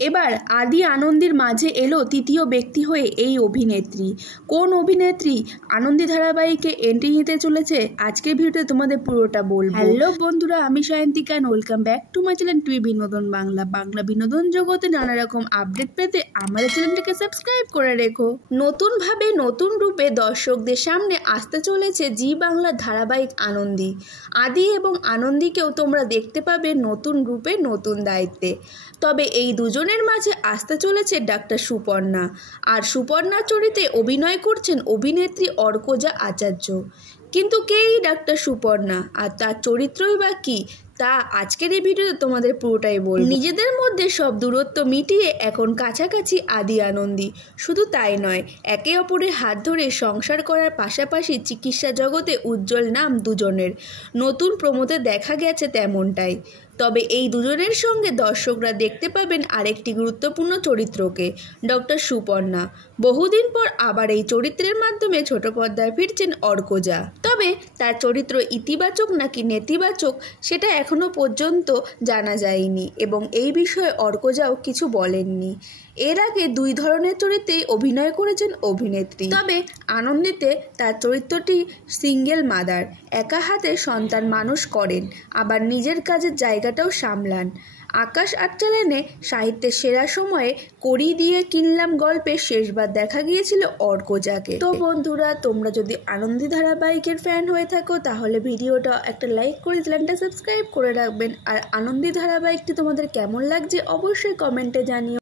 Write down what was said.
এবার আদি আনন্দীর মাঝে এলো তৃতীয় ব্যক্তি হয়ে এই অভিনেত্রী। কোন অভিনেত্রী আনন্দী ধারাবাহিকে এন্ট্রি নিতে চলেছে আজকের ভিডিওতে তোমাদের পুরোটা বলবো। হ্যালো বন্ধুরা, আমি Sayantika, welcome back to my channel TV বিনোদন বাংলা। বাংলা বিনোদন জগতে নানা রকম আপডেট পেতে আমাদের চ্যানেলটাকে সাবস্ক্রাইব করে রেখো। নতুনভাবে নতুন রূপে দর্শকদের সামনে আসতে চলেছে জি বাংলা ধারাবাহিক আনন্দী। আদি এবং আনন্দীকেও তোমরা দেখতে পাবে নতুন রূপে নতুন দায়িত্বে। তবে এই দুজনের মাঝে আসতে চলেছে ডাক্তার সুপর্ণা, আর সুপর্ণার চরিত্রে অভিনয় করছেন অভিনেত্রী অর্কজা আচার্য। কিন্তু কে এই ডাক্তার সুপর্ণা আর তার চরিত্রই বা কী, তা আজকের এই ভিডিওতে তোমাদের পুরোটাই বলবো। নিজেদের মধ্যে সব দূরত্ব মিটিয়ে এখন কাছাকাছি আদি আনন্দী। শুধু তাই নয়, একে অপরের হাত ধরে সংসার করার পাশাপাশি চিকিৎসা জগতে উজ্জ্বল নাম দুজনের। নতুন প্রমোতে দেখা গেছে তেমনটাই। তবে এই দুজনের সঙ্গে দর্শকরা দেখতে পাবেন আরেকটি গুরুত্বপূর্ণ চরিত্রকে, ডক্টর সুপর্ণা। বহুদিন পর আবার এই চরিত্রের মাধ্যমে ছোট পর্দায় ফিরছেন অর্কজা। তবে তার চরিত্র ইতিবাচক নাকি নেতিবাচক সেটা এখনো পর্যন্ত জানা যায়নি, এবং এই বিষয়ে অর্কজাও কিছু বলেননি। এর আগে দুই ধরনের চরিত্রেই অভিনয় করেছেন অভিনেত্রী। তবে আনন্দীতে তার চরিত্রটি সিঙ্গেল মাদার, একা হাতে সন্তান মানুষ করেন, আবার নিজের কাজের জায়গাটাও সামলান। আকাশ আটচালানে সাহিত্যের সেরা সময়ে কড়ি দিয়ে কিনলাম গল্পে শেষবার দেখা গিয়েছিল অর্কজাকে। তো বন্ধুরা, তোমরা যদি আনন্দী ধারাবাহিকের ফ্যান হয়ে থাকো তাহলে ভিডিওটা একটা লাইক করে চ্যানেলটা সাবস্ক্রাইব করে রাখবেন। আর আনন্দী ধারাবাহিকটি তোমাদের কেমন লাগছে অবশ্যই কমেন্টে জানিও।